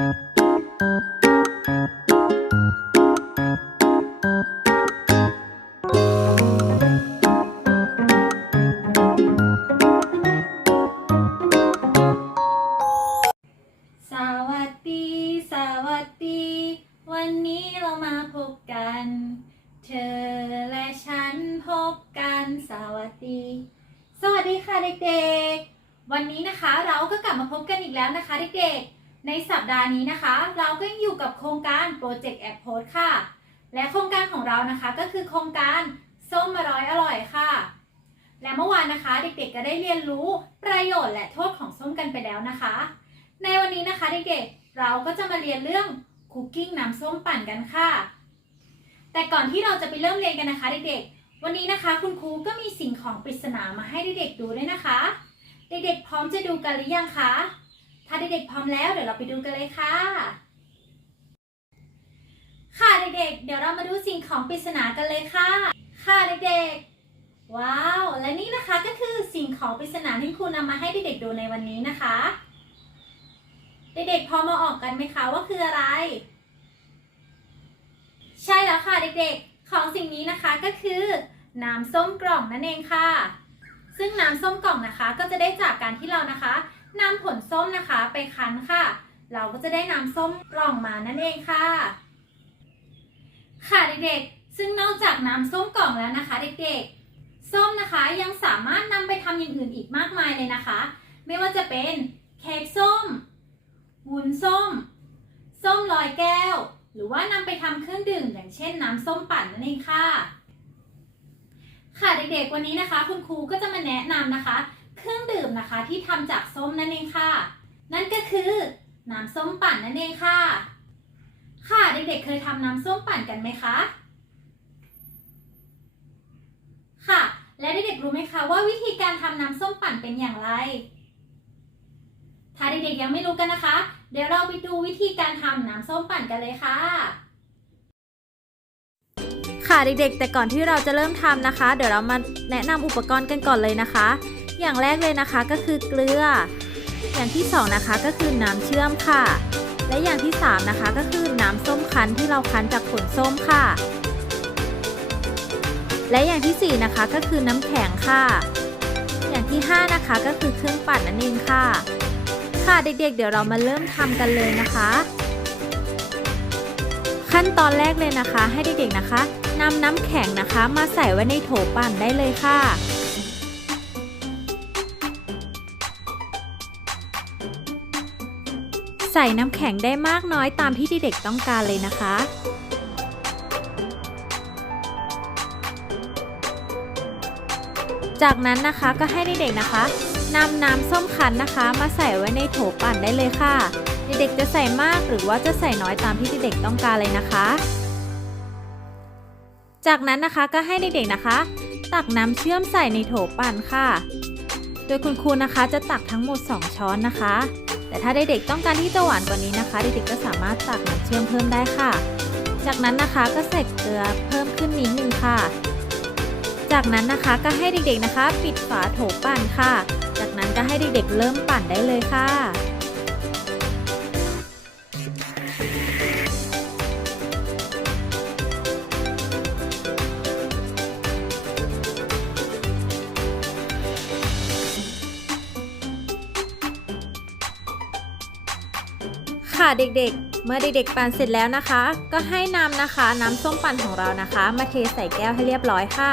สวัสดี สวัสดี วันนี้เรามาพบกัน เธอและฉันพบกัน สวัสดี สวัสดีค่ะเด็กๆ วันนี้นะคะเราก็กลับมาพบกันอีกแล้วนะคะเด็กๆ ในสัปดาห์นี้นะคะ เราก็ยังอยู่กับโครงการโปรเจกต์แอปโพสค่ะ และโครงการของเรานะคะก็คือโครงการส้มอร่อยอร่อยค่ะ และเมื่อวานนะคะ เด็กๆก็ได้เรียนรู้ประโยชน์และโทษของส้มกันไปแล้วนะคะ ในวันนี้นะคะเด็กๆเราก็จะมาเรียนเรื่องคุกกิ้งน้ำส้มปั่นกันค่ะ แต่ก่อนที่เราจะไปเริ่มเรียนกันนะคะเด็กๆวันนี้นะคะคุณครูก็มีสิ่งของปริศนามาให้เด็กๆดูด้วยนะคะ เด็กๆพร้อมจะดูกันหรือยังคะ ถ้าเด็กๆพร้อมแล้วเดี๋ยวเราไปดูกันเลยค่ะ ค่ะเด็กๆ เดี๋ยวเรามาดูสิ่งของปริศนากันเลยค่ะ ค่ะเด็กๆ ว้าว และนี่นะคะก็คือสิ่งของปริศนาที่ครูนำมาให้เด็กๆดูในวันนี้นะคะ เด็กๆพอมาออกกันไหมคะว่าคืออะไร ใช่แล้วค่ะเด็กๆ ของสิ่งนี้นะคะก็คือน้ำส้มกล่องนั่นเองค่ะ ซึ่งน้ำส้มกล่องนะคะก็จะได้จากการที่เรานะคะ นำผลส้มนะคะไปคั้นค่ะ เราก็จะได้น้ำส้มกล่องมานั่นเองค่ะ ค่ะเด็กๆ ซึ่งนอกจากน้ำส้มกล่องแล้วนะคะ เด็กๆ ส้มนะคะยังสามารถนำไปทำอย่างอื่นอีกมากมายเลยนะคะ ไม่ว่าจะเป็นเค้กส้ม วุ้นส้ม ส้มลอยแก้ว หรือว่านำไปทำเครื่องดื่มอย่างเช่นน้ำส้มปั่นนั่นเองค่ะ ค่ะเด็กๆ วันนี้นะคะ คุณครูก็จะมาแนะนำนะคะ เครื่องดื่มนะคะที่ทำจากส้มนั่นเองค่ะ นั่นก็คือน้ำส้มปั่นนั่นเองค่ะ ค่ะเด็กๆเคยทำน้ำส้มปั่นกันไหมคะ ค่ะ และเด็กๆรู้ไหมคะว่าวิธีการทำน้ำส้มปั่นเป็นอย่างไร ถ้าเด็กๆยังไม่รู้กันนะคะ เดี๋ยวเราไปดูวิธีการทำน้ำส้มปั่นกันเลยค่ะค่ะเด็กๆ แต่ก่อนที่เราจะเริ่มทำนะคะ เดี๋ยวเรามาแนะนำอุปกรณ์กันก่อนเลยนะคะ อย่างแรกเลยนะคะก็คือเกลือ อย่างที่สองนะคะก็คือน้ำเชื่อมค่ะ และอย่างที่สามนะคะก็คือน้ำส้มคั้นที่เราคั้นจากผลส้มค่ะ และอย่างที่สี่นะคะก็คือน้ำแข็งค่ะ อย่างที่ห้านะคะก็คือเครื่องปั่นนั่นเองค่ะ ค่ะเด็กๆเดี๋ยวเรามาเริ่มทำกันเลยนะคะ ขั้นตอนแรกเลยนะคะ ให้เด็กๆนะคะนำน้ำแข็งนะคะ มาใส่ไว้ในโถปั่นได้เลยค่ะ ใส่น้ำแข็งได้มากน้อยตามที่เด็กๆต้องการเลยนะคะ จากนั้นนะคะก็ให้เด็กๆนะคะนำน้ำส้มคั้นนะคะ มาใส่ไว้ในโถปั่นได้เลยค่ะ เด็กๆจะใส่มากหรือว่าจะใส่น้อยตามที่เด็กๆต้องการเลยนะคะ จากนั้นนะคะก็ให้เด็กๆนะคะ ตักน้ำเชื่อมใส่ในโถปั่นค่ะ โดยคุณครูนะคะจะตักทั้งหมด 2 ช้อนนะคะ แต่ถ้าเด็กๆต้องการที่จะหวานกว่านี้นะคะ เด็กๆก็สามารถตักน้ำเชื่อมเพิ่มได้ค่ะ จากนั้นนะคะก็ใส่เกลือเพิ่มขึ้นนิดนึงค่ะ จากนั้นนะคะก็ให้เด็กๆนะคะ ปิดฝาโถปั่นค่ะ จากนั้นก็ให้เด็กๆเริ่มปั่นได้เลยค่ะ ค่ะเด็กๆ เมื่อเด็กๆปั่นเสร็จแล้วนะคะ ก็ให้น้ำนะคะ น้ำส้มปั่นของเรานะคะ มาเทใส่แก้วให้เรียบร้อยค่ะ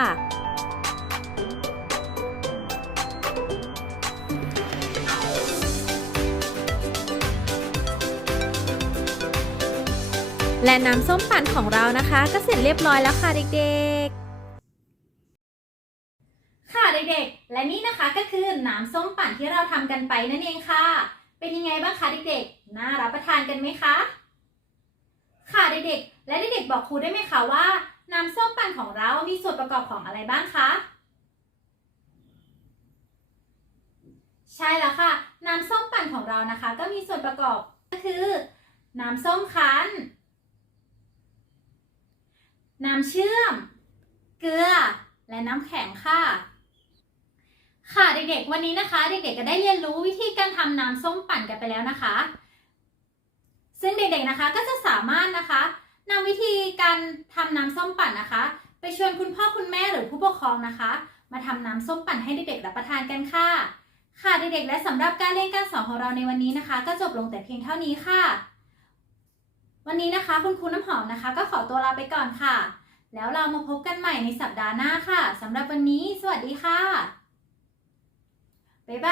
และน้ำส้มปั่นของเรานะคะ ก็เสร็จเรียบร้อยแล้วค่ะเด็กๆค่ะเด็กๆ และนี่นะคะก็คือน้ำส้มปั่นที่เราทำกันไปนั่นเองค่ะ เป็นยังไงบ้างคะเด็กๆ น่ารับประทานกันไหมคะ ค่ะเด็กๆ และเด็กๆ บอกครูได้ไหมคะว่า น้ำส้มปั่นของเรามีส่วนประกอบของอะไรบ้างคะ ใช่แล้วค่ะ น้ำส้มปั่นของเรานะคะ ก็มีส่วนประกอบก็คือ น้ำส้มคั้น น้ำเชื่อม เกลือ และน้ำแข็งค่ะ ค่ะเด็กๆ วันนี้นะคะ เด็กๆก็ได้เรียนรู้วิธีการทำน้ำส้มปั่นกันไปแล้วนะคะสนะคะก็จะสามารถนะคะนำวิธีการทำน้ำส้มปั่นนะคะ ไปชวนคุณพ่อคุณแม่หรือผู้ปกครองนะคะ มาทำน้ำส้มปั่นให้เด็กๆรับประทานกันค่ะ ค่ะเด็กๆ และสำหรับการเรียนการสอนของเราในวันนี้นะคะ ก็จบลงแต่เพียงเท่านี้ค่ะ วันนี้นะคะคุณครูน้ำหอมนะคะ ก็ขอตัวลาไปก่อนค่ะ แล้วเรามาพบกันใหม่ในสัปดาห์หน้าค่ะสำหรับวันนี้ สวัสดีค่ะ 拜拜。